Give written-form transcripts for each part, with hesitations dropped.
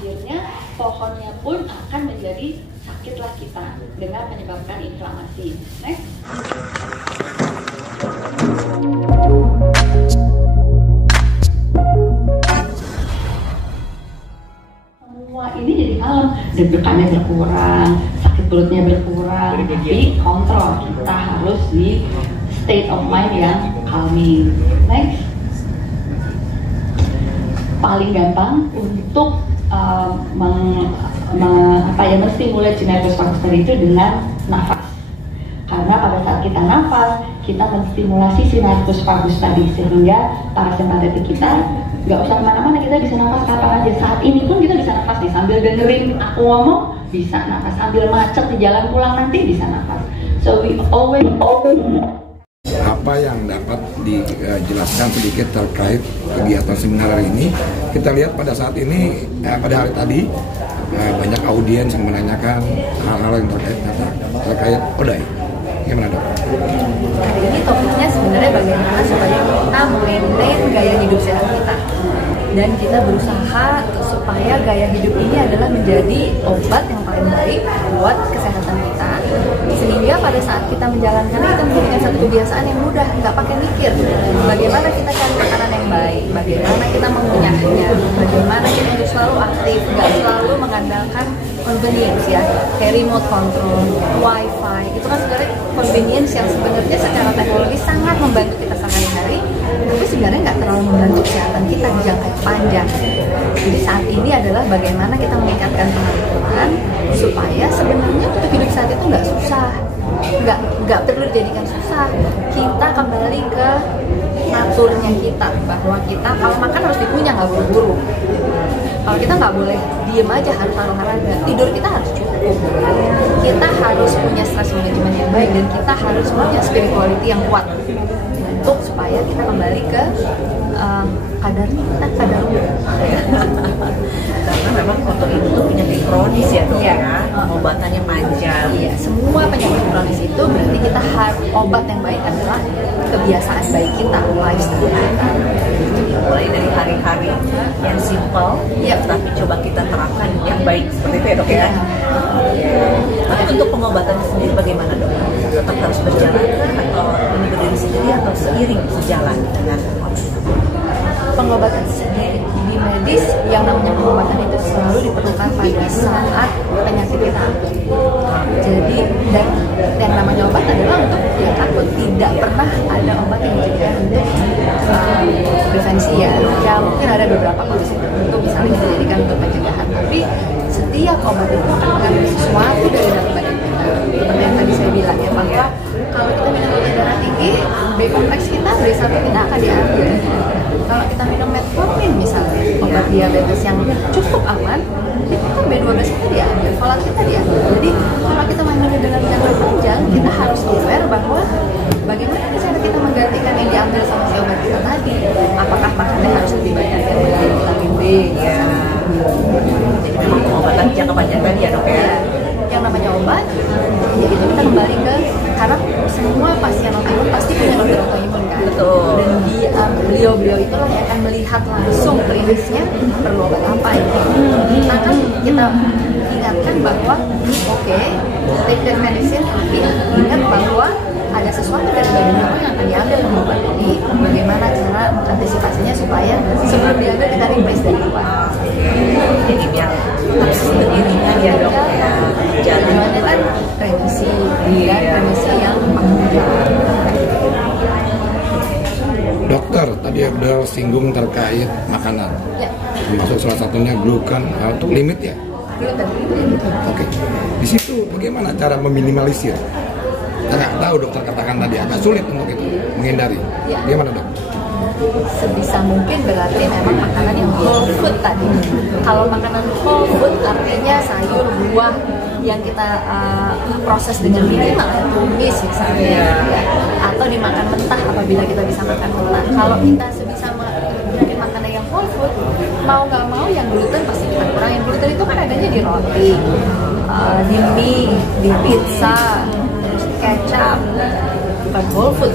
akhirnya pohonnya pun akan menjadi sakitlah kita dengan menyebabkan inflamasi. Next. Semua ini jadi kalem, deg-degannya berkurang, sakit perutnya berkurang, tapi kontrol. Kita harus di state of mind yang calming. Next. Paling gampang untuk menstimulasi nervus vagus tadi itu dengan nafas. Karena pada saat kita nafas, kita menstimulasi si nervus vagus tadi sehingga parasimpatetik kita nggak usah kemana-mana, kita bisa nafas kapan aja. Saat ini pun kita bisa nafas nih, sambil dengerin aku ngomong bisa nafas, sambil macet di jalan pulang nanti bisa nafas. So we always apa yang dapat dijelaskan sedikit terkait kegiatan seminar hari ini. Kita lihat pada saat ini, pada hari tadi banyak audiens yang menanyakan hal-hal yang terkait ODAI. Gimana dok? Hari ini topiknya sebenarnya bagaimana supaya kita maintain gaya hidup sehat kita. Dan kita berusaha supaya gaya hidup ini adalah menjadi obat yang paling baik buat kesehatan kita. Sehingga pada saat kita menjalankannya, kita menjadikan satu kebiasaan yang mudah, nggak pakai mikir. Bagaimana kita cari makanan yang baik, bagaimana kita mengunyahnya, bagaimana kita untuk selalu aktif, nggak selalu mengandalkan convenience ya, kayak remote control, wifi, itu kan sebenarnya convenience yang sebenarnya secara teknologi sangat membantu kita sehari-hari, tapi sebenarnya nggak terlalu membantu kesehatan kita di jangka panjang. Jadi saat ini adalah bagaimana kita meningkatkan pengetahuan supaya sebenarnya untuk hidup saat itu nggak susah, nggak perlu dijadikan susah. Kita kembali ke naturnya kita, bahwa kita kalau makan harus dikunyah, nggak buru-buru. Kalau kita nggak boleh diem aja, harus olahraga, tidur kita harus cukup, kita harus punya stress management yang baik, dan kita harus punya spirituality yang kuat untuk supaya kita kembali ke kadarnya, kita kadar. Karena memang autoimun itu penyakit kronis ya dok ya, pengobatannya panjang. Iya, semua penyakit kronis itu berarti kita harus, obat yang baik adalah kebiasaan baik kita, lifestyle kita. Mulai dari hari-hari yang simple, tapi coba kita terapkan yang baik seperti itu ya dok ya. Tapi untuk pengobatannya sendiri bagaimana dok? Tetap harus berjalan atau ini berdiri sendiri atau seiring sejalan dengan pengobatan sendiri di medis? Yang namanya pengobatan itu selalu diperlukan pada saat penyakit kita. Jadi dan yang namanya obat adalah untuk yang takut, tidak pernah ada obat yang dijadikan untuk prevensi ya. Ya mungkin ada beberapa kondisi tertentu misalnya kita jadikan untuk pencegahan, tapi setiap obat itu akan mengandung sesuatu dari dalam badan kita. Seperti yang tadi saya bilang ya, bahwa kalau kita minum obat darah tinggi, B kompleks kita, B1 kita akan diambil. Kalau kita minum metformin misalnya, obat diabetes yang cukup aman, itu kan B12 kita diambil, folat kita diambil. Jadi kalau kita mengambil dengan jangka panjang, kita harus aware bahwa bagaimana cara kita menggantikan yang diambil sama si obat kita tadi. Apakah makannya harus lebih banyak yang mengandung vitamin B? Ya. Jadi memang pengobatan jangka panjang tadi ya dok ya. Yang namanya obat, ya itu kita kembali ke, karena semua pasien autoimun pasti punya dokter autoimun kan. Betul. Dan beliau-beliau itulah yang akan melihat langsung klinisnya perlu obat apa ini. Kita kan kita ingatkan bahwa take that medicine, tapi ingat bahwa ada sesuatu dari badan kamu yang akan diambil dengan obat ini. Bagaimana cara mengantisipasinya supaya sebelum diambil kita replace dari luar. Jadi biar harus beriringan ya dok ya. Jalannya kan remisi, dan remisi yang panjang. Dokter, tadi udah singgung terkait makanan, termasuk salah satunya gluten untuk limit ya. Oke, di situ bagaimana cara meminimalisir? Nggak tahu dokter katakan tadi agak sulit untuk itu menghindari. Bagaimana dok? Sebisa mungkin berarti memang makanan yang whole food tadi. Kalau makanan whole food artinya sayur, buah yang kita proses dengan minimal, tumis misalnya, atau dimakan mentah apabila kita bisa makan mentah. Kalau kita sebisa mungkin makanan yang whole food, mau nggak mau yang gluten pasti kita kurang. Yang gluten itu kan adanya di roti, di mie, di pizza, terus kecap, bukan whole food.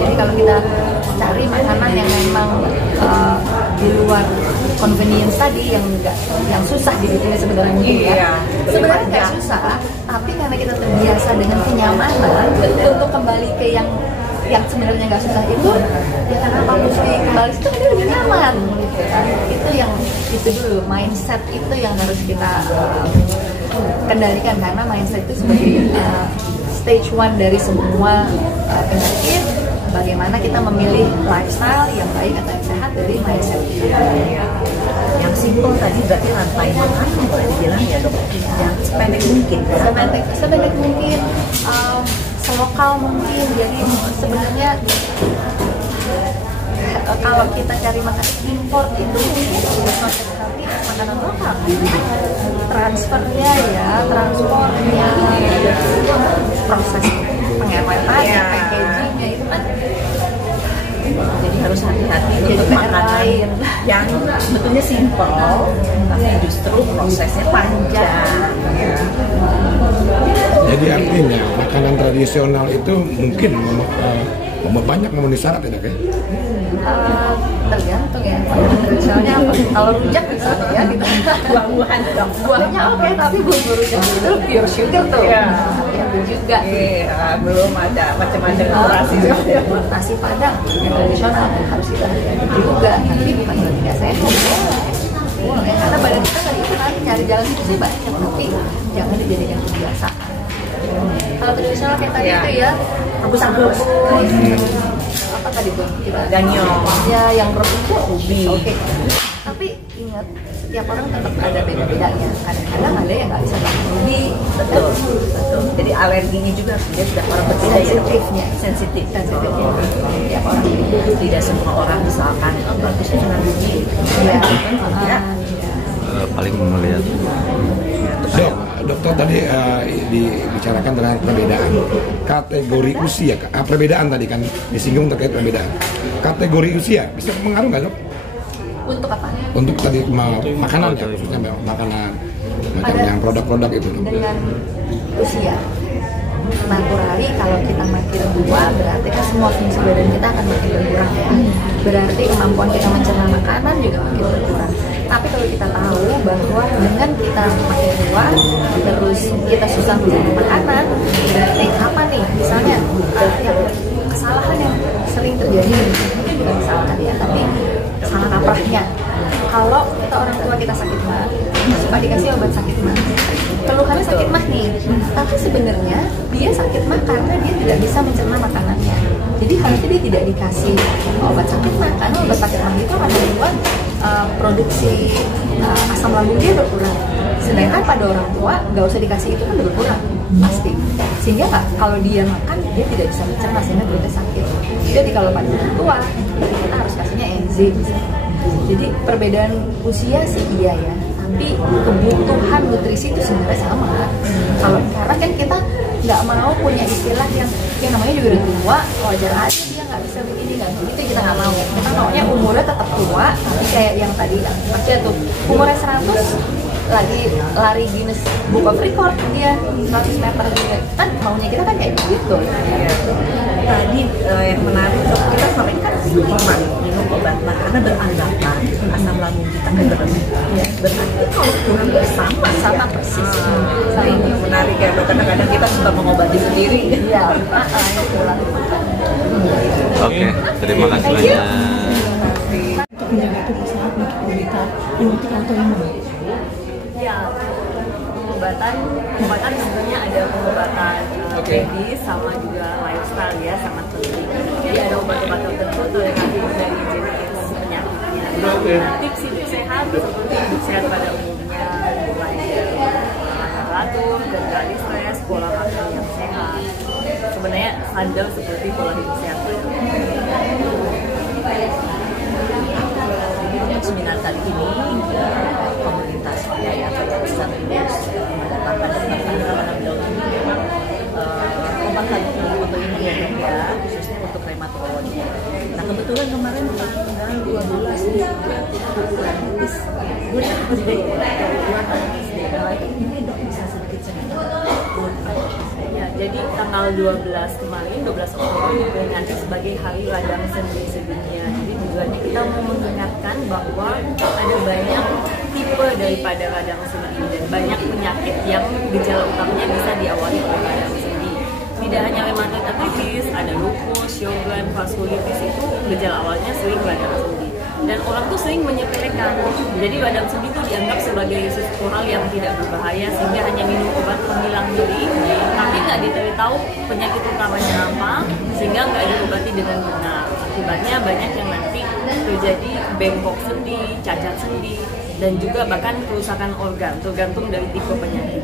Jadi kalau kita cari makanan yang memang di luar convenience tadi yang susah dibikinnya sebenarnya mungkin ya. Sebenarnya nggak susah, tapi karena kita terbiasa dengan kenyamanan untuk kembali ke yang sebenarnya nggak susah itu, ya kenapa mesti kembali itu kan lebih nyaman gitu kan. Itu dulu mindset itu yang harus kita kendalikan, karena mindset itu sebagai stage 1 dari semua penyakit. Bagaimana kita memilih lifestyle yang baik atau yang sehat dari mindset kita. Yang simpel tadi berarti rantai makanan boleh dibilang ya dok, yang sependek mungkin. Sependek mungkin, selokal mungkin. Jadi sebenarnya kalau kita cari makanan impor itu mungkin proses kami makanan lokal, transfernya ya, transportnya, proses pengeretannya, packagingnya itu kan. Jadi harus hati-hati untuk makanan yang sebetulnya simpel, tapi justru prosesnya panjang. Jadi artinya makanan tradisional itu mungkin banyak memenuhi syarat ya dok ya? Tergantung ya, misalnya apa? Kalau rujak bisa ya gitu. Buah-buahan dong. Buahnya oke, tapi bumbu rujak itu pure sugar tuh. Itu juga. Belum ada macam-macam operasi. Nasi Padang tradisional harus kita juga, tapi bukan tidak sehat. Boleh, karena badan kita tadi itu nanti cari jalan itu sih banyak, tapi jangan dijadikan kebiasaan. Kalau tradisional kayak tadi itu ya, rebus-rebus. Apa tadi tuh kita Ganyong ya, yang rebus itu ubi. Oke. Tapi ingat, setiap orang tetap ada beda-bedanya. Kadang-kadang ada yang nggak bisa makan ubi. Betul. Jadi alerginya juga dia sudah orang berbeda ya. Sensitifnya. Tiap orang tidak semua orang misalkan bagus dengan ubi. ya. Paling melihat Dokter tadi dibicarakan tentang perbedaan kategori usia. Perbedaan tadi kan disinggung terkait perbedaan kategori usia, bisa pengaruh nggak dok? Untuk apa? Untuk tadi makanan ya, khususnya makanan macam yang produk-produk itu dok. Dengan usia, naturali kalau kita makin tua berarti kan semua fungsi badan kita akan makin berkurang ya. Berarti kemampuan kita mencerna makanan juga makin berkurang. Tapi kalau kita tahu bahwa dengan kita makin tua terus kita susah mencerna makanan, berarti apa nih? Misalnya yang kesalahan yang sering terjadi, mungkin bukan kesalahan ya, tapi salah kaprahnya. Kalau kita orang tua kita sakit mah, suka dikasih obat sakit mah. Keluhannya sakit mah nih, tapi sebenarnya dia sakit mah karena dia tidak bisa mencerna makanannya. Jadi harusnya dia tidak dikasih obat sakit mah, karena obat sakit mah itu akan membuat produksi asam lambung dia berkurang. Sedangkan pada orang tua nggak usah dikasih itu kan berkurang pasti. Sehingga kalau dia makan dia tidak bisa mencerna sehingga perutnya sakit. Jadi kalau pada orang tua kita harus kasihnya enzim. Jadi perbedaan usia sih iya ya, tapi kebutuhan nutrisi itu sebenarnya sama. Kalau karena kan kita nggak mau punya istilah yang namanya juga udah tua, wajar aja dia nggak bisa begini nggak begitu, kita nggak mau. Kita maunya umurnya tetap tua, tapi kayak yang tadi baca tuh umurnya 100 lagi lari Guinness Book of Record dia 100 meter juga, kan maunya kita kan kayak gitu. Tadi yang menarik dok, kita selama ini kan minum obat mah karena beranggapan asam lambung kita kan berlebih. Berarti kalau kurang sama persis. Nah, ini menarik ya dok, kadang-kadang kita suka mengobati sendiri. Iya. Oke, terima kasih banyak. Untuk menjaga tubuh sehat untuk kita untuk autoimun. Ya, pengobatan sebenarnya ada pengobatan medis sama juga lifestyle ya, sangat penting. Jadi ada obat-obat tertentu tergantung dari jenis penyakitnya. Nah, tips hidup sehat seperti hidup sehat pada umumnya, mulai dari teratur, kendali stres, pola makan yang sehat. Sebenarnya handal seperti pola hidup sehat. Untuk seminar kali ini komunitas Yayasan Besar Indonesia mendatangkan dokter Sandra Manamdaud ini memang kompak lagi untuk ini ya, khususnya untuk reumatologi. Nah kebetulan kemarin tanggal 12 nih diabetes, gue dapat dari ini dok bisa sedikit cerita. Ya, jadi tanggal 12 kemarin, 12 Oktober diperingati sebagai Hari Radang Sendi Sedunia. Jadi tujuannya kita mau mengingatkan bahwa ada banyak tipe daripada radang sendi dan banyak penyakit yang gejala utamanya bisa diawali oleh radang sendi. Tidak hanya rheumatoid arthritis, ada lupus, Sjogren, vaskulitis, itu gejala awalnya sering radang sendi. Dan orang tuh sering menyepelekan, jadi radang sendi itu dianggap sebagai sesuatu hal yang tidak berbahaya sehingga hanya minum obat penghilang nyeri, tapi nggak ditahu tahu penyakit utamanya apa sehingga nggak diobati dengan benar. Akibatnya banyak yang nanti terjadi bengkok sendi, cacat sendi, dan juga bahkan kerusakan organ, tergantung dari tipe penyakit.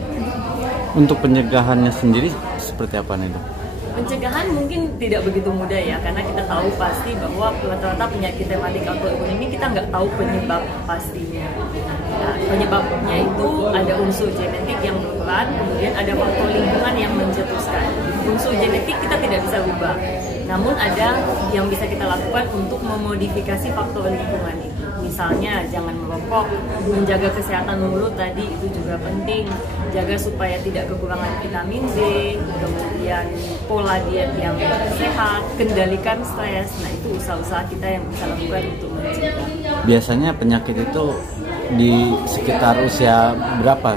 Untuk pencegahannya sendiri seperti apa nih, Dok? Pencegahan mungkin tidak begitu mudah ya, karena kita tahu pasti bahwa rata-rata penyakit rematik autoimun ini kita nggak tahu penyebab pastinya. Nah, penyebabnya itu ada unsur genetik yang berperan, kemudian ada faktor lingkungan yang mencetuskan. Unsur genetik kita tidak bisa ubah, namun ada yang bisa kita lakukan untuk memodifikasi faktor lingkungan itu. Misalnya jangan merokok, menjaga kesehatan mulut tadi itu juga penting, jaga supaya tidak kekurangan vitamin D, kemudian pola diet yang sehat, kendalikan stres. Nah, itu usaha-usaha kita yang bisa lakukan untuk mencegah. Biasanya penyakit itu di sekitar usia berapa?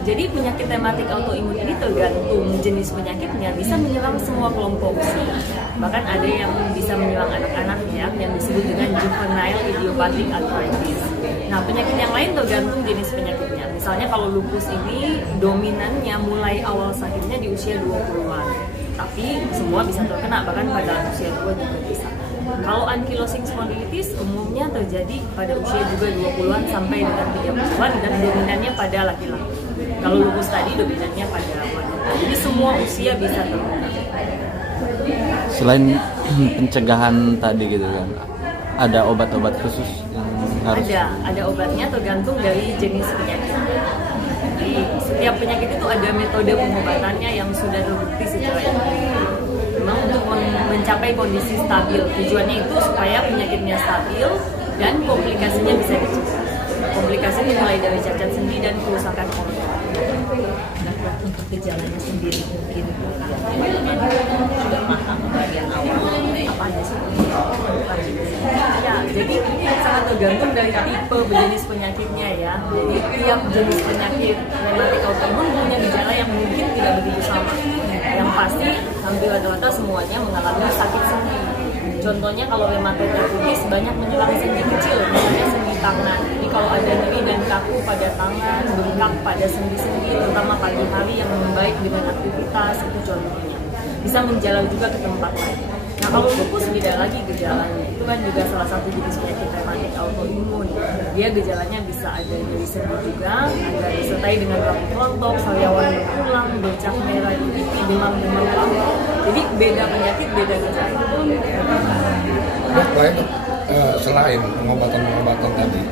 Jadi penyakit rematik autoimun ini tergantung jenis penyakitnya, bisa menyerang semua kelompok usia. Bahkan ada yang bisa menyerang anak-anak ya, yang disebut dengan juvenile idiopathic arthritis. Nah, penyakit yang lain tergantung jenis penyakitnya. Misalnya kalau lupus ini dominannya mulai awal sakitnya di usia 20-an. Tapi semua bisa terkena, bahkan pada usia 2 juga bisa. Kalau ankylosing spondylitis umumnya terjadi pada usia juga 20-an sampai dengan 30-an dan dominannya pada laki-laki. Kalau lupus tadi dominannya pada wanita. Jadi semua usia bisa terkena. Selain pencegahan tadi gitu kan, ada obat-obat khusus yang harus? Ada obatnya tergantung dari jenis penyakit. Jadi setiap penyakit itu ada metode pengobatannya yang sudah terbukti secara ilmiah. Memang untuk mencapai kondisi stabil. Tujuannya itu supaya penyakitnya stabil dan komplikasinya bisa dicegah. Komplikasinya mulai dari cacat sendi dan kerusakan organ. Untuk gejalanya sendiri mungkin sudah matang bagian awal apa aja sih? Ya, jadi ini sangat tergantung dari tipe jenis penyakitnya ya. Jadi tiap jenis penyakit rematik autoimun punya gejala yang mungkin tidak begitu sama. Yang pasti hampir rata-rata semuanya mengalami sakit sendi. Contohnya kalau rheumatoid arthritis banyak menyerang sendi kecil, misalnya sendi tangan. Jadi kalau ada nyeri dan kaku pada tangan, bengkak pada sendi-sendi, terutama pagi hari yang membaik dengan aktivitas, itu contohnya. Bisa menjalar juga ke tempat lain. Nah, kalau lupus beda lagi gejalanya. Itu kan juga salah satu jenis penyakit rematik autoimun. Dia gejalanya bisa ada nyeri sendi juga, ada disertai dengan rambut rontok, sariawan berulang, bercak merah di pipi, demam-demam lambung. Jadi beda penyakit, beda gejala. Dok, lain selain pengobatan tadi,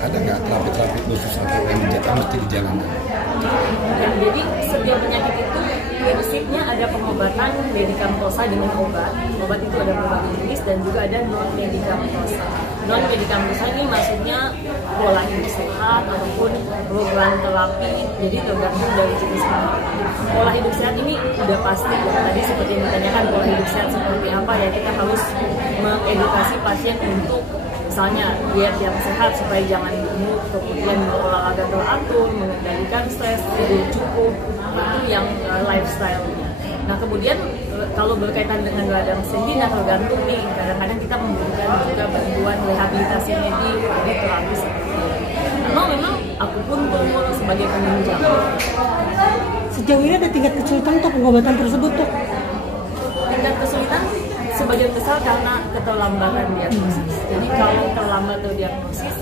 ada nggak terapi-terapi khusus yang mesti dijalankan? Ya, jadi setiap penyakit itu prinsipnya ada pengobatan medikamentosa dengan obat. Obat itu ada berbagai jenis dan juga ada non medikamentosa. Non medikamentosa ini maksudnya pola hidup sehat ataupun program terapi. Jadi tergantung dari jenis penyakit. Pola hidup sehat ini udah pasti ya. Tadi seperti yang ditanyakan pola hidup sehat seperti apa ya, kita harus mengedukasi pasien untuk misalnya diet yang sehat supaya jangan gemuk, kemudian berolahraga teratur, mengendalikan stres, tidur cukup, itu yang lifestyle-nya. Nah, kemudian kalau berkaitan dengan radang sendi, nah tergantung nih, kadang-kadang kita membutuhkan juga bantuan rehabilitasi medik, terapi seperti itu. Memang aku pun sebagai penunjang. Sejauh ini ada tingkat kesulitan untuk pengobatan tersebut tuh? Tingkat kesulitan sebagian besar karena keterlambatan diagnosis. Jadi kalau terlambat terdiagnosis,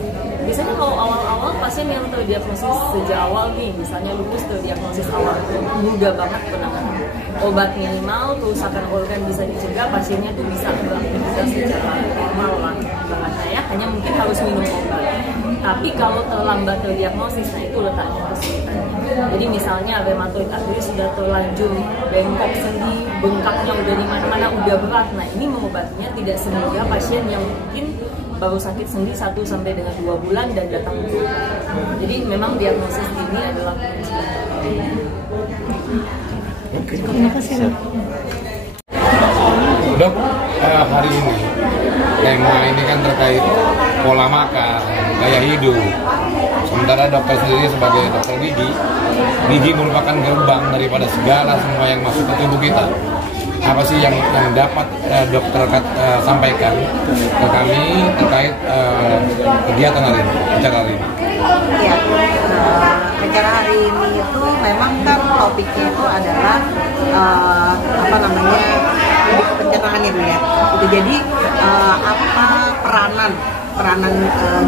biasanya kalau awal-awal pasien yang terdiagnosis sejak awal nih, misalnya lupus terdiagnosis awal, mudah banget penanganan. Obat minimal, kerusakan organ bisa dicegah, pasiennya tuh bisa beraktivitas secara normal lah. Bahasanya hanya mungkin harus minum obat. Tapi kalau terlambat terdiagnosis, nah itu letaknya kesulitannya. Jadi misalnya rheumatoid arthritis sudah terlanjur bengkok sendi, bengkaknya udah di mana-mana, udah berat. Nah, ini mengobatinya tidak semudah pasien yang mungkin baru sakit sendi 1 sampai dengan 2 bulan dan datang dulu. Jadi memang diagnosis dini adalah kunci. Terima kasih. Dok, hari ini tema ini kan terkait pola makan, gaya hidup. Sementara dokter sendiri sebagai dokter gigi merupakan gerbang daripada segala semua yang masuk ke tubuh kita. Apa sih yang dapat dokter sampaikan ke kami terkait kegiatan hari ini, acara hari ini? Ya, acara hari ini itu memang kan topiknya itu adalah pencernaan itu ya. Itu jadi apa peranan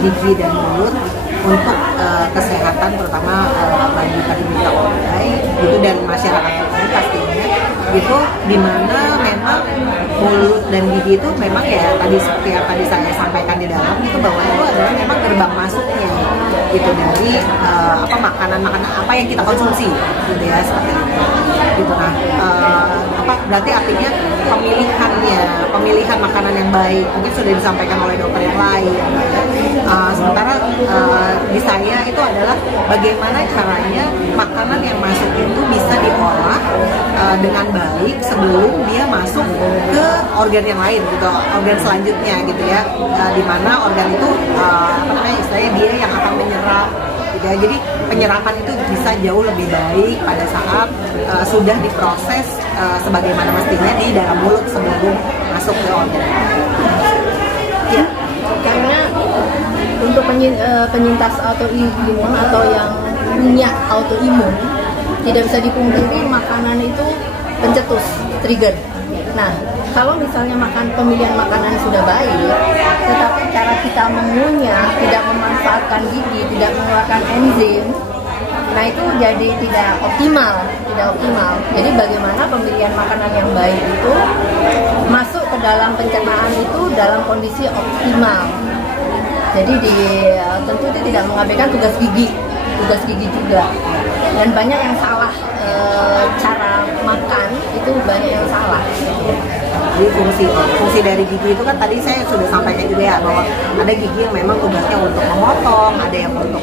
gigi dan mulut untuk kesehatan terutama bagi penderita OI gitu dan masyarakat umum pastinya gitu, dimana memang mulut dan gigi itu memang ya tadi seperti yang tadi saya sampaikan di dalam itu bahwa itu adalah memang gerbang masuknya gitu dari makanan apa yang kita konsumsi gitu ya, seperti itu gitu. Nah berarti artinya pemilihan makanan yang baik mungkin sudah disampaikan oleh dokter yang lain. Sementara di saya itu adalah bagaimana caranya makanan yang masuk itu bisa diolah dengan baik sebelum dia masuk ke organ yang lain gitu, organ selanjutnya gitu ya, di mana organ itu istilahnya dia yang akan menyerap gitu ya. Jadi penyerapan itu bisa jauh lebih baik pada saat sudah diproses sebagaimana mestinya di dalam mulut sebelum masuk ke organ. Ya, karena untuk penyintas autoimun atau yang punya autoimun tidak bisa dipungkiri makanan itu pencetus, trigger. Nah, kalau misalnya pemilihan makanan sudah baik, tetapi cara kita mengunyah tidak memanfaatkan gigi, tidak mengeluarkan enzim, nah itu jadi tidak optimal. Jadi bagaimana pemilihan makanan yang baik itu masuk ke dalam pencernaan itu dalam kondisi optimal. Jadi tentu itu tidak mengabaikan tugas gigi juga. Dan banyak yang salah, cara makan itu banyak yang salah. Jadi fungsi dari gigi itu kan tadi saya sudah sampaikan juga ya, bahwa ada gigi yang memang tugasnya untuk memotong, ada yang untuk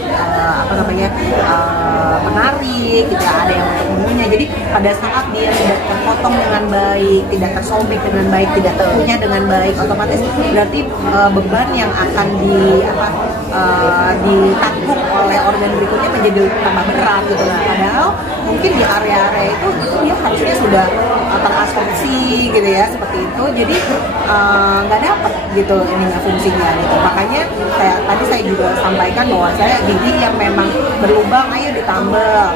menarik, gitu, ada yang untuk mengunyah. Jadi pada saat dia tidak terpotong dengan baik, tidak tersobek dengan baik, tidak terkunyah dengan baik, otomatis berarti beban yang akan ditanggung oleh organ berikutnya menjadi tambah berat gitu lah. Padahal mungkin di area-area itu dia harusnya sudah terasumsi gitu ya, seperti itu. Jadi nggak dapat gitu ininya fungsinya gitu. Makanya tadi saya juga sampaikan bahwa saya gigi yang memang berlubang ayo ditambal,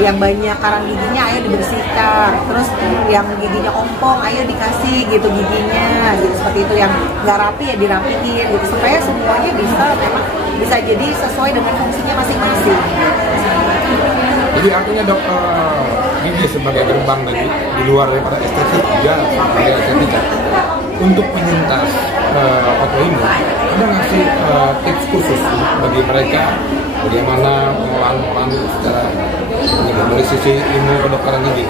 yang banyak karang giginya ayo dibersihkan, terus yang giginya ompong ayo dikasih gitu giginya gitu, seperti itu. Yang nggak rapi ya dirapiin gitu, supaya semuanya bisa jadi sesuai dengan fungsinya masing-masing. Jadi artinya dokter gigi sebagai gerbang tadi di luar daripada estetik juga sebagai estetika untuk penyintas autoimun, ada nggak sih tips khusus bagi mereka bagaimana pengolahan secara dari sisi ilmu kedokteran gigi?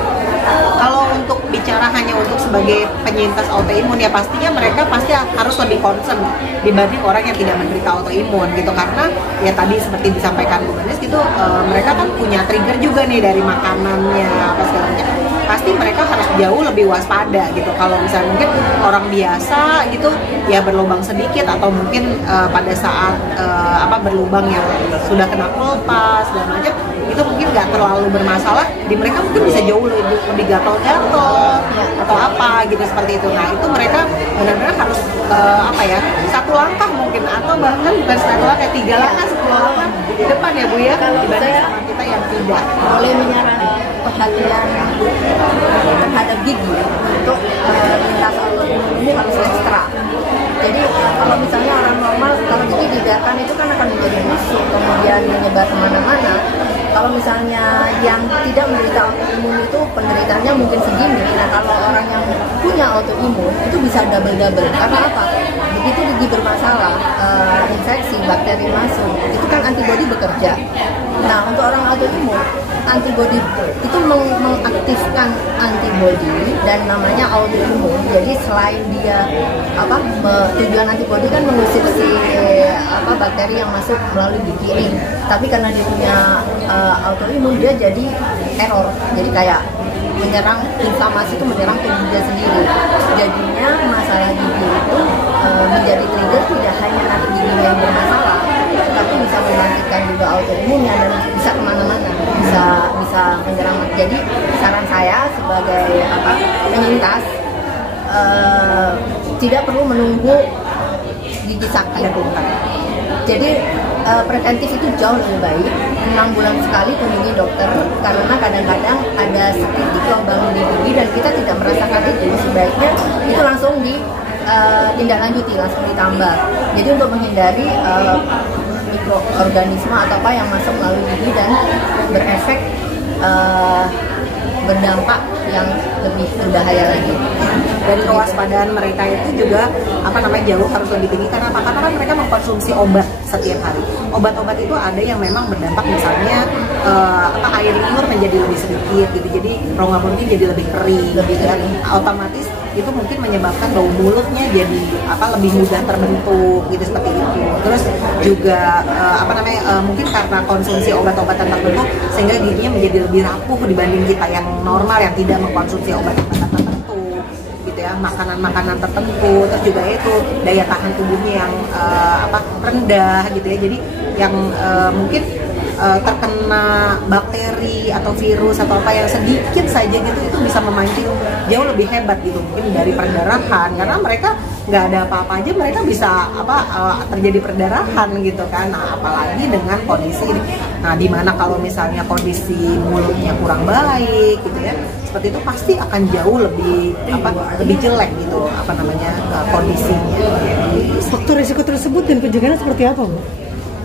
Kalau untuk bicara hanya untuk sebagai penyintas autoimun ya pastinya mereka pasti harus lebih concern dibanding orang yang tidak menderita autoimun gitu, karena ya tadi seperti disampaikan Bu Ganes gitu, mereka kan punya trigger juga nih dari makanannya apa segala macam. Pasti mereka harus jauh lebih waspada gitu. Kalau misalnya mungkin orang biasa gitu ya berlubang sedikit, atau mungkin pada saat berlubang yang sudah kena kulpas dan macam itu mungkin nggak terlalu bermasalah, di mereka mungkin bisa jauh lebih gatal-gatal atau apa gitu, seperti itu. Nah itu mereka benar-benar harus satu langkah mungkin, atau bahkan bukan satu langkah, 3 langkah 10 langkah di depan ya Bu ya, dibanding sama kita yang tidak. Boleh menyarankan perhatian terhadap gigi untuk lintas autoimun ini harus ekstra. Jadi kalau misalnya orang normal, kalau gigi dibiarkan itu kan akan menjadi busuk, kemudian menyebar kemana-mana. Kalau misalnya yang tidak menderita autoimun itu penderitaannya mungkin segini. Nah kalau orang yang punya autoimun itu bisa double-double. Karena apa? Begitu gigi bermasalah, infeksi, bakteri masuk, itu kan antibodi bekerja. Nah untuk orang autoimun, antibodi itu mengaktifkan antibodi dan namanya autoimun. Jadi selain dia tujuan antibodi kan mengusir si bakteri yang masuk melalui gigi ini, tapi karena dia punya autoimun dia jadi error, jadi kayak menyerang, inflamasi itu menyerang tubuh dia sendiri. Jadinya masalah gigi itu menjadi trigger tidak hanya tidak perlu menunggu gigi sakit. Jadi preventif itu jauh lebih baik. 6 bulan sekali kunjungi dokter, karena kadang-kadang ada sakit di gelombang di gigi dan kita tidak merasakan itu. Sebaiknya itu langsung ditindaklanjuti, langsung ditambah. Jadi untuk menghindari mikroorganisme atau apa yang masuk melalui gigi dan berefek berdampak yang lebih berbahaya lagi. Dan kewaspadaan mereka itu juga jauh harus lebih tinggi. Karena apa? Karena kan mereka mengkonsumsi obat setiap hari. Obat-obat itu ada yang memang berdampak, misalnya air liur menjadi lebih sedikit gitu, jadi rongga mungkin jadi lebih kering, otomatis itu mungkin menyebabkan bau mulutnya jadi lebih mudah terbentuk gitu, seperti itu. Terus juga mungkin karena konsumsi obat-obatan tertentu sehingga giginya menjadi lebih rapuh dibanding kita yang normal yang tidak mengkonsumsi obat-obatan tertentu gitu ya, makanan-makanan tertentu. Terus juga itu daya tahan tubuhnya yang rendah gitu ya, jadi yang mungkin terkena bakteri atau virus atau apa yang sedikit saja gitu, itu bisa memancing jauh lebih hebat gitu, mungkin dari perdarahan, karena mereka nggak ada apa-apa aja mereka bisa terjadi perdarahan gitu kan. Nah, apalagi dengan kondisi ini. Nah, dimana kalau misalnya kondisi mulutnya kurang baik gitu ya, seperti itu pasti akan jauh lebih lebih jelek gitu kondisinya. Faktor risiko tersebut dan pencegahan seperti apa, Bu?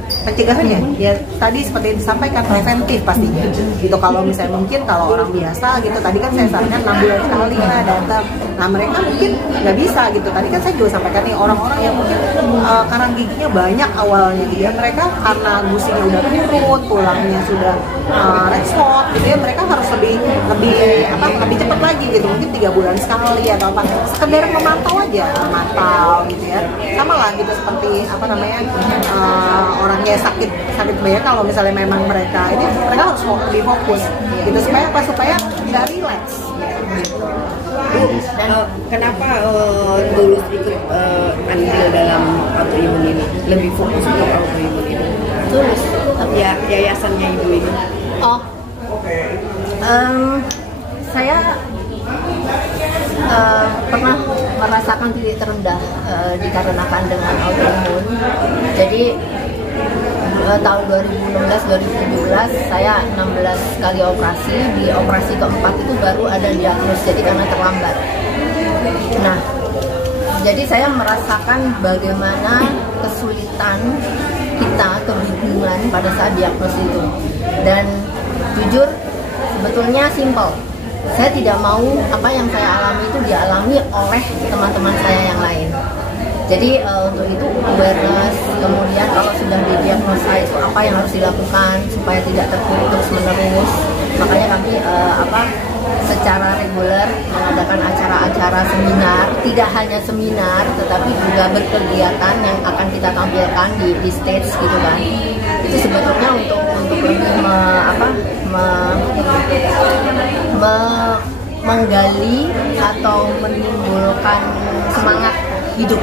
Pencegahannya ya tadi seperti yang disampaikan, preventif pastinya gitu. Kalau misalnya mungkin kalau orang biasa gitu, tadi kan saya sarankan 6 bulan sekali datang. Nah, mereka mungkin nggak bisa gitu. Tadi kan saya juga sampaikan nih, orang-orang yang mungkin karang giginya banyak awalnya gitu ya, mereka karena gusinya udah turun, tulangnya sudah repot gitu ya, mereka harus lebih cepat lagi gitu, mungkin 3 bulan sekali atau sekedar memantau aja, gitu ya. Sama lah gitu seperti orangnya sakit banyak, kalau misalnya memang mereka harus lebih fokus gitu, supaya nggak relax. Dan kenapa Tulus ikut andil dalam autoimun ini, lebih fokus ke autoimun ini? Tulus Ya, yayasannya Ibu ini. Saya pernah merasakan titik terendah dikarenakan dengan autoimun. Jadi tahun 2016-2017 saya 16 kali operasi. Di operasi keempat itu baru ada diagnosis, jadi karena terlambat. Nah, jadi saya merasakan bagaimana kesulitan kita, kebingungan pada saat diagnosis itu. Dan jujur sebetulnya simple, saya tidak mau apa yang saya alami itu dialami oleh teman-teman saya yang lain. Jadi untuk itu awareness, kemudian kalau sudah didiagnosa itu apa yang harus dilakukan supaya tidak terpuruk terus menerus. Makanya kami secara reguler mengadakan acara-acara seminar, tidak hanya seminar tetapi juga berkegiatan yang akan kita tampilkan di stage gitu kan. Itu sebetulnya untuk lebih menggali atau menimbulkan semangat hidup.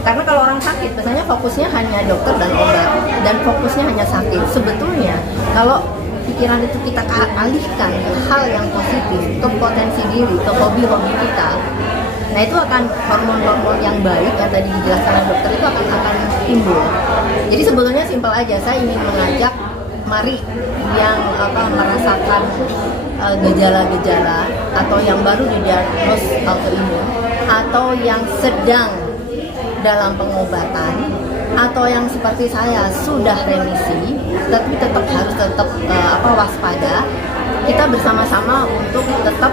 Karena kalau orang sakit biasanya fokusnya hanya dokter dan obat, dan fokusnya hanya sakit. Sebetulnya kalau pikiran itu kita alihkan ke hal yang positif, ke potensi diri, ke hobi-hobi kita, nah itu akan hormon-hormon yang baik yang tadi dijelaskan oleh dokter itu akan timbul. Jadi sebetulnya simpel aja, saya ingin mengajak mari yang merasakan gejala-gejala atau yang baru didiagnos autoimun, atau yang sedang dalam pengobatan, atau yang seperti saya sudah remisi tapi tetap harus waspada. Kita bersama-sama untuk tetap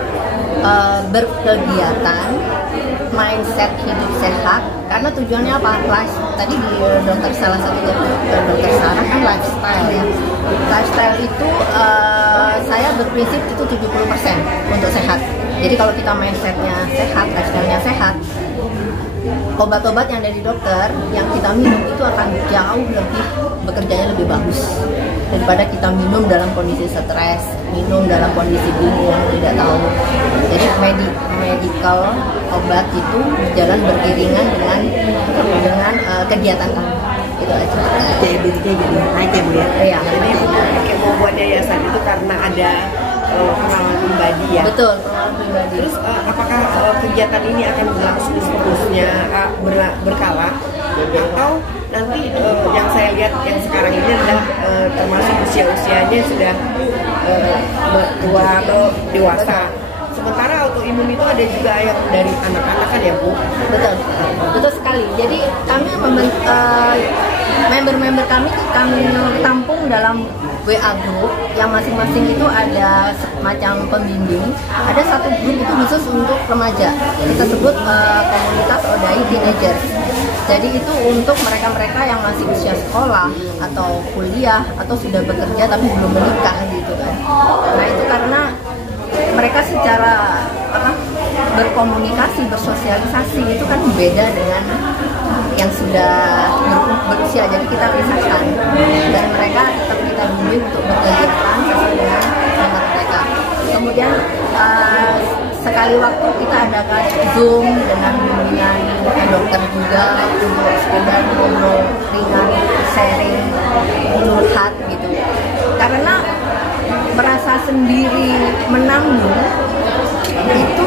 berkegiatan, mindset hidup sehat, karena tujuannya apa? Tadi di dokter salah satu dokter Sarah kan lifestyle ya. Lifestyle itu saya berprinsip itu 70% untuk sehat. Jadi kalau kita mindsetnya sehat, lifestyle-nya sehat, obat-obat yang dari dokter yang kita minum itu akan jauh lebih bekerjanya lebih bagus daripada kita minum dalam kondisi stres, minum dalam kondisi bingung, tidak tahu. Jadi medical obat itu jalan beriringan dengan kegiatan kamu. Itu aja. Daya dirinya jadi naik ya Bu ya. Iya. Jadi yang mau buat yayasan itu karena ada pengalaman pribadi ya. Betul, pengalaman pribadi. Terus apakah kegiatan ini akan berlangsung seterusnya berkala atau nanti yang saya lihat yang sekarang ini adalah termasuk usianya sudah tua atau dewasa. Sementara autoimun itu ada juga yang dari anak-anak kan ya Bu? Betul, betul sekali. Jadi kami member-member kami tampung dalam WA group yang masing-masing itu ada semacam pembimbing. Ada satu grup itu khusus untuk remaja. Kita sebut komunitas ODAI Teenagers. Jadi itu untuk mereka-mereka yang masih usia sekolah atau kuliah atau sudah bekerja tapi belum menikah gitu kan. Nah itu karena mereka secara berkomunikasi, bersosialisasi itu kan beda dengan yang sudah berusia. Jadi kita pisahkan dan mereka tetap kita bimbing untuk berkegiatan sesuai dengan minat mereka. Kemudian sekali waktu kita adakan Zoom dengan bimbingan dokter juga untuk sekedar ngobrol ringan, sharing, curhat gitu. Karena merasa sendiri menanggung itu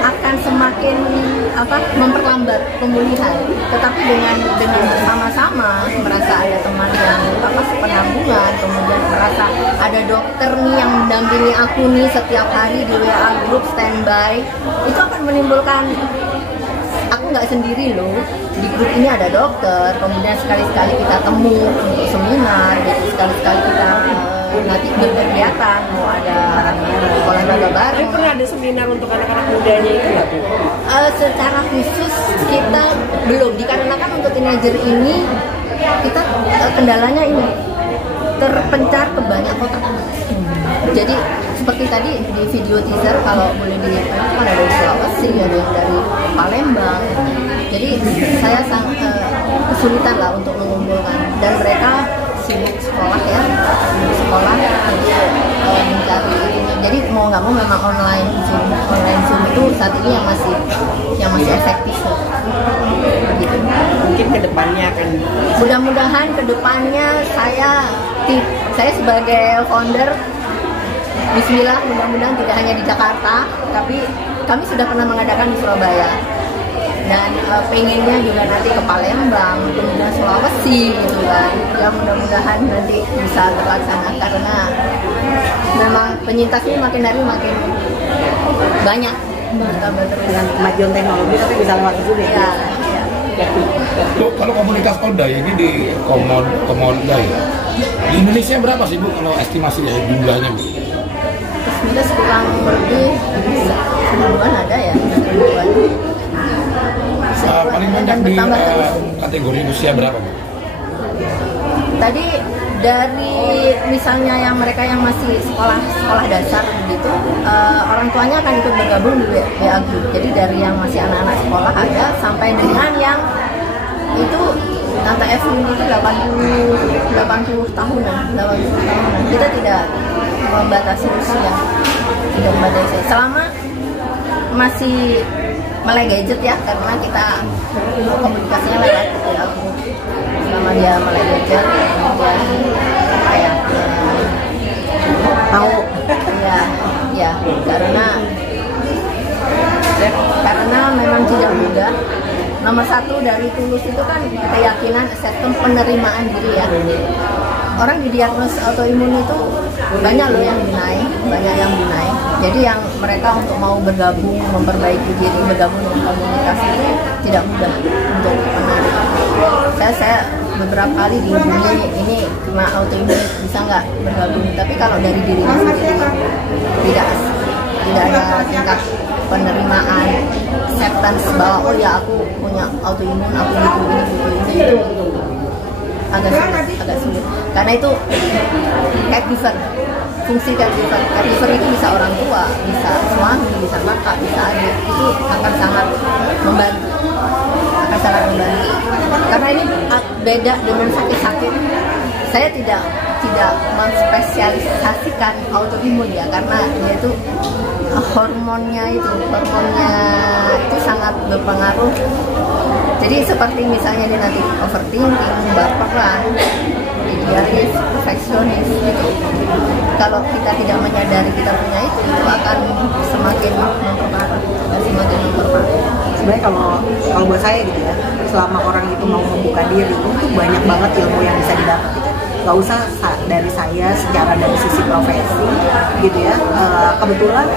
akan semakin memperlambat pemulihan. Tetapi dengan bersama-sama merasa ada teman yang sepenanggungan, kemudian merasa ada dokter nih yang mendampingi aku nih setiap hari di WA group standby, itu akan menimbulkan aku nggak sendiri loh, di grup ini ada dokter. Kemudian sekali-sekali kita temu untuk seminar, jadi sekali-sekali kita nanti berkegiatan, mau ada olahraga bareng. Pernah ada seminar untuk anak-anak mudanya itu nggak Bu? Secara khusus kita belum, dikarenakan untuk teenager ini kita kendalanya ini terpencar ke banyak kota. Jadi seperti tadi di video teaser kalau boleh dilihat kan ada dari Sulawesi, ada yang dari Palembang. Jadi saya sangat kesulitan lah untuk mengumpulkan, dan mereka sibuk sekolah ya, jadi mencari ini. Jadi mau nggak mau memang online zoom itu saat ini yang masih efektif. Begitu. Mungkin kedepannya akan. Mudah-mudahan kedepannya saya sebagai founder, bismillah, mudah-mudahan tidak hanya di Jakarta, tapi kami sudah pernah mengadakan di Surabaya. Dan pengennya juga nanti ke Palembang, kemudian Sulawesi gitu kan. Ya mudah-mudahan nanti bisa terlaksana karena memang penyintasnya makin hari makin banyak. Dengan kemajuan teknologi tapi bisa lewat Zoom ya. Bu, kalau komunitas ODAI ini di Komodai di Indonesia berapa sih Bu kalau estimasi ya jumlahnya Bu? Bismillah kurang lebih ribuan ada ya, ribuan. Paling banyak di kategori usia berapa Bu? Tadi dari misalnya yang mereka yang masih sekolah dasar gitu, orang tuanya akan ikut bergabung di WA Group. Jadi dari yang masih anak-anak sekolah ada sampai dengan yang itu Tante Evelyn itu 80 tahunan. Kita tidak membatasi usia, tidak membatasi. Selama masih melek gadget ya, karena kita komunikasinya lewat WA Group. Selama dia melek gadget, kemudian mau ya karena memang tidak mudah. Nomor satu dari Tulus itu kan keyakinan sistem penerimaan diri ya. Orang didiagnos autoimun itu banyak loh yang dinaik, Jadi yang mereka untuk mau bergabung, memperbaiki diri, bergabung dengan komunitas ini tidak mudah untuk menarik. Saya beberapa kali dihubungi, ini kena autoimun bisa nggak bergabung? Tapi kalau dari dirinya sendiri tidak ada tingkat penerimaan, acceptance bahwa oh ya aku punya autoimun, aku butuh ini itu agak sulit. Karena itu caregiver, fungsi caregiver itu bisa orang tua, bisa suami, bisa kakak, bisa adik, itu akan sangat membantu. Karena ini beda dengan sakit-sakit. Saya tidak menspesialisasikan autoimun ya, karena dia itu hormonnya itu sangat berpengaruh. Jadi seperti misalnya dia nanti overthinking, baperan, idealis, perfeksionis gitu. Kalau kita tidak menyadari kita punya itu akan semakin memperparah dan semakin memperparah. Sebenarnya kalau buat saya gitu ya, selama orang itu mau membuka diri itu banyak banget ilmu yang bisa didapat gitu. Gak usah dari saya secara dari sisi profesi gitu ya. Kebetulan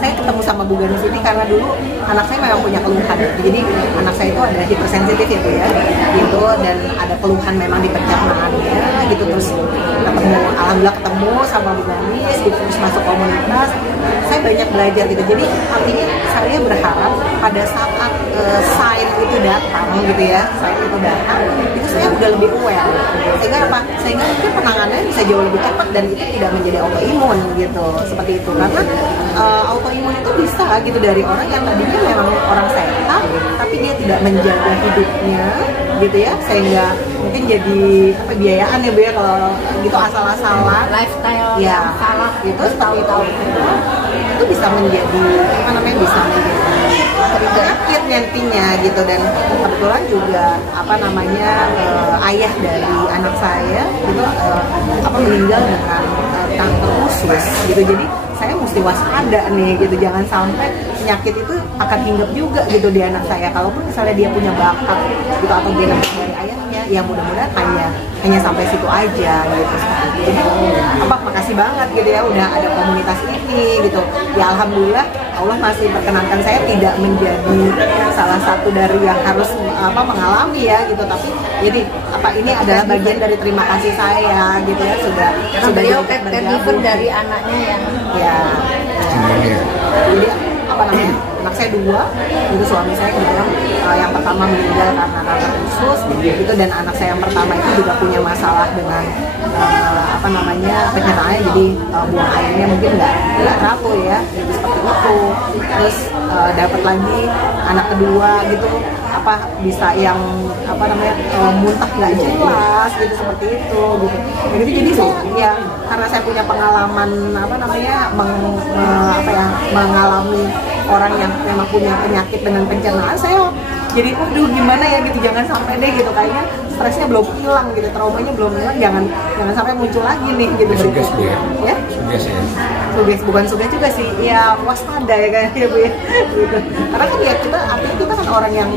saya ketemu sama Bu Ganis ini karena dulu anak saya memang punya keluhan. Jadi anak saya itu ada hipersensitif ya Bu ya, gitu, dan ada keluhan memang di pencernaannya gitu. Terus alhamdulillah ketemu sama Bu Ganis gitu, terus masuk komunitas. Saya banyak belajar gitu. Jadi artinya saya berharap pada saat sign itu datang gitu ya, sign itu datang, itu saya udah lebih aware. Sehingga mungkin penanganannya bisa jauh lebih cepat dan itu tidak menjadi autoimun gitu, seperti itu. Karena autoimun itu bisa gitu dari orang yang tadinya memang orang sehat tapi dia tidak menjaga hidupnya gitu ya, sehingga mungkin jadi biayaan ya Bu ya, kalau gitu asal-asalan lifestyle ya, yang salah gitu tahu-tahu itu bisa menjadi bisa menjadi penyakit nantinya gitu. Dan kebetulan juga ayah dari anak saya itu meninggal dengan kanker usus gitu. Jadi saya mesti waspada nih gitu, jangan sampai penyakit itu akan hinggap juga gitu di anak saya. Kalaupun misalnya dia punya bakat gitu atau genetik dari ayahnya, ya mudah-mudahan hanya sampai situ aja gitu. Jadi makasih banget gitu ya udah ada komunitas ini gitu. Ya alhamdulillah Allah masih perkenankan saya tidak menjadi salah satu dari yang harus mengalami ya gitu, tapi jadi ini adalah bagian dari terima kasih saya gitu ya, sudah beliau caregiver dari anaknya yang jadi anak saya 2, itu suami saya kebetulan yang pertama meninggal karena kanker usus gitu, dan anak saya yang pertama itu juga punya masalah dengan pencernaan, jadi buang airnya mungkin nggak teratur ya, jadi seperti itu. Terus dapat lagi anak kedua gitu, bisa yang muntah nggak jelas gitu, seperti itu gitu. Jadi saya ya karena saya punya pengalaman mengalami orang yang memang punya penyakit dengan pencernaan, saya jadi gimana ya gitu, jangan sampai deh gitu, kayaknya stresnya belum hilang gitu, traumanya belum hilang, jangan sampai muncul lagi nih gitu. Suges Bu ya? Ya? Suges, bukan suges juga sih, ya waspada ya kayaknya Bu ya gitu. Karena kan ya kita kan orang yang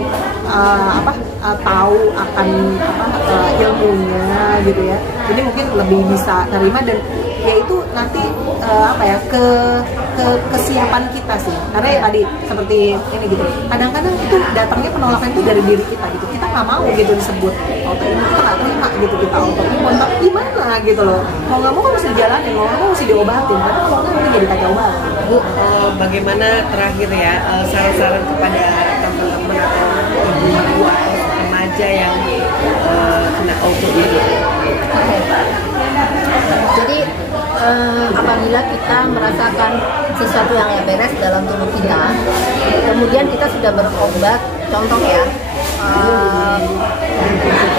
tahu akan ilmunya gitu ya, jadi mungkin lebih bisa terima, dan ya itu nanti kesiapan kita sih. Karena ya tadi seperti ini gitu, kadang-kadang itu datangnya penolakan itu dari diri kita gitu, kita nggak mau gitu disebut autoimun, kita nggak terima gitu kita autoimun, tapi gimana gitu loh, mau nggak mau kan mesti dijalanin, mau nggak mau mesti diobatin, karena kalau nggak nanti jadi kacau banget. Bu, bagaimana terakhir ya saran-saran kepada teman-teman atau ibu-ibu atau remaja yang kena autoimun? Jadi apabila kita merasakan sesuatu yang nggak beres dalam tubuh kita, kemudian kita sudah berobat, contoh ya,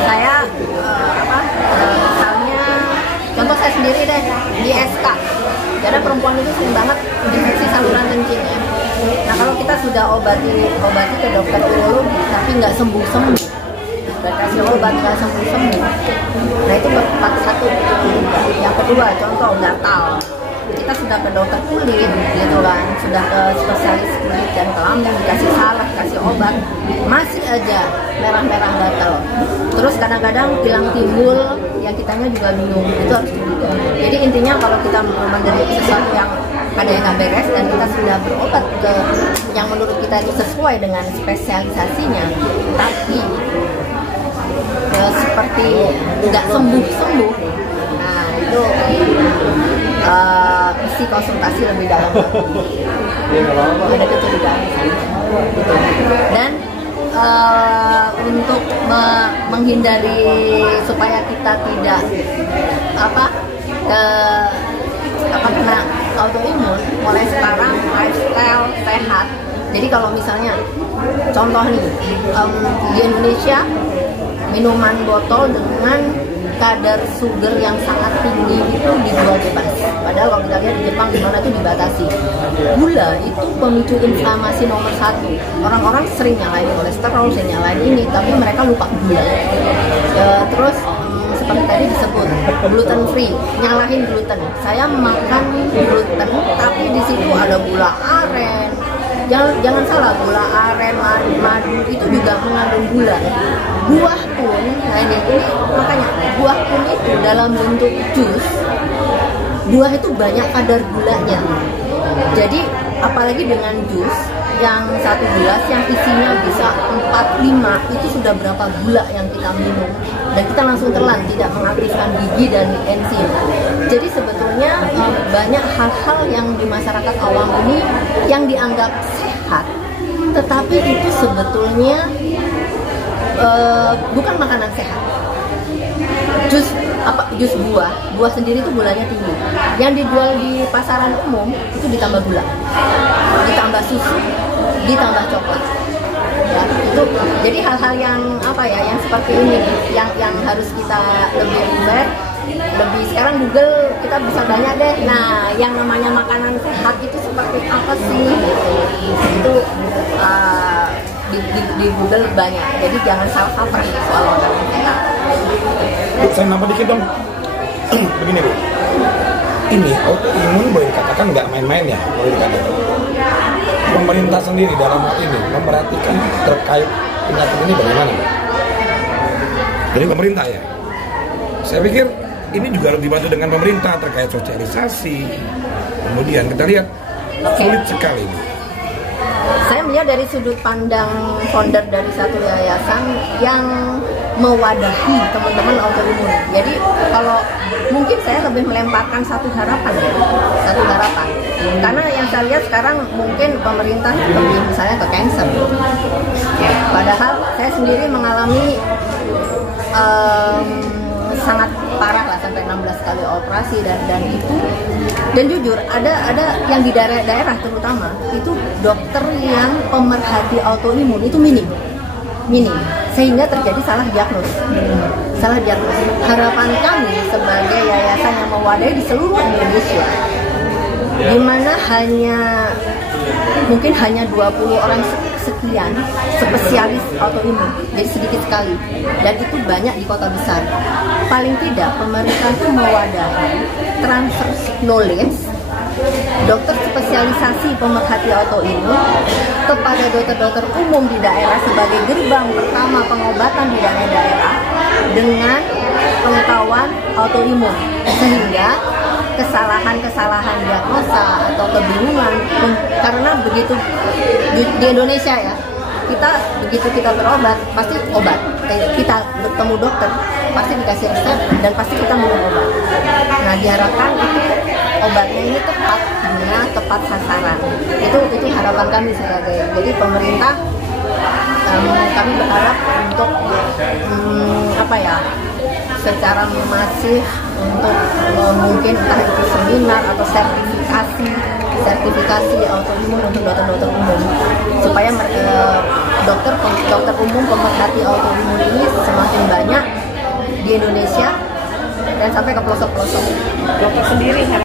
saya misalnya, contoh saya sendiri deh di SK, karena perempuan itu sering banget infeksi saluran kencingnya. Nah kalau kita sudah obati ke dokter urolog tapi nggak sembuh-sembuh, kasih obat nggak sembuh-sembuh, nah itu satu. Yang kedua, contoh gatal, kita sudah ke dokter kulit gitu kan, sudah ke spesialis kulit dan kelamin, dikasih salep, kasih obat, masih aja merah-merah gatal. Terus kadang-kadang hilang timbul, yang kitanya juga bingung, itu harus diubah. Jadi intinya kalau kita menderita sesuatu yang ada yang nggak beres dan kita sudah berobat ke yang menurut kita itu sesuai dengan spesialisasinya, tapi seperti nggak sembuh-sembuh, nah itu isi konsultasi lebih dalam lagi, ada kecurigaan dan untuk menghindari supaya kita tidak kena autoimun, mulai sekarang lifestyle sehat. Jadi kalau misalnya contoh nih, di Indonesia minuman botol dengan kadar sugar yang sangat tinggi itu dijual bebas. Padahal kalau kita lihat di Jepang di mana itu dibatasi. Gula itu pemicu inflamasi nomor 1. Orang-orang sering nyalain kolesterol, sering nyalain ini, tapi mereka lupa gula. Terus seperti tadi disebut gluten free, nyalahin gluten. Saya makan gluten, tapi di situ ada gula aren. Jangan salah, gula aren, madu itu juga mengandung gula. Buah pun, nah ini makanya buah pun itu dalam bentuk jus, buah itu banyak kadar gulanya. Jadi apalagi dengan jus yang 1 gelas yang isinya bisa 4-5, itu sudah berapa gula yang kita minum, dan kita langsung telan, tidak mengaktifkan gigi dan enzim. Jadi sebetulnya banyak hal-hal yang di masyarakat awam ini yang dianggap sehat, tetapi itu sebetulnya bukan makanan sehat. Jus buah sendiri itu gulanya tinggi. Yang dijual di pasaran umum itu ditambah gula, ditambah susu, ditambah coklat. Ya, itu jadi hal-hal yang yang seperti ini yang harus kita lebih aware. Lebih sekarang Google kita bisa banyak deh. Nah, yang namanya makanan sehat itu seperti apa sih? Itu di Google banyak. Jadi jangan salah kaprah soal makanan sehat. Bu, saya nambah dikit dong. Begini Bu, ini autoimun boleh dikatakan nggak main-main ya, boleh dikatakan. Pemerintah sendiri dalam hal ini memperhatikan terkait penyakit ini bagaimana? Dari pemerintah ya. Saya pikir ini juga harus dibantu dengan pemerintah terkait sosialisasi. Kemudian kita lihat sulit sekali. Saya melihat dari sudut pandang founder dari satu yayasan yang mewadahi teman-teman autoimun. Jadi kalau mungkin saya lebih melemparkan satu harapan. Karena yang saya lihat sekarang mungkin pemerintah lebih misalnya ke cancer. Padahal saya sendiri mengalami sangat parah lah, sampai 16 kali operasi dan itu, dan jujur ada yang di daerah terutama itu dokter yang pemerhati autoimun itu minim, sehingga terjadi salah diagnosis. Harapan kami sebagai yayasan yang mewadahi di seluruh Indonesia, di mana mungkin hanya 20 orang sekian spesialis autoimun, jadi sedikit sekali, dan itu banyak di kota besar. Paling tidak pemerintah itu mewadahi transfer knowledge dokter spesialisasi pemerhati autoimun kepada dokter-dokter umum di daerah sebagai gerbang pertama pengobatan di daerah dengan pengetahuan autoimun, sehingga kesalahan diagnosa atau kebingungan, karena begitu di Indonesia ya, begitu kita berobat pasti obat, kita bertemu dokter pasti dikasih resep dan pasti kita minum obat. Nah, diharapkan itu obatnya ini tepat sasaran. Itu harapan kami jadi pemerintah, kami berharap untuk secara masif untuk mungkin entah itu seminar atau sertifikasi autoimun untuk dokter-dokter umum, supaya dokter umum pemerhati autoimun ini semakin banyak di Indonesia dan sampai ke pelosok-pelosok. Dokter sendiri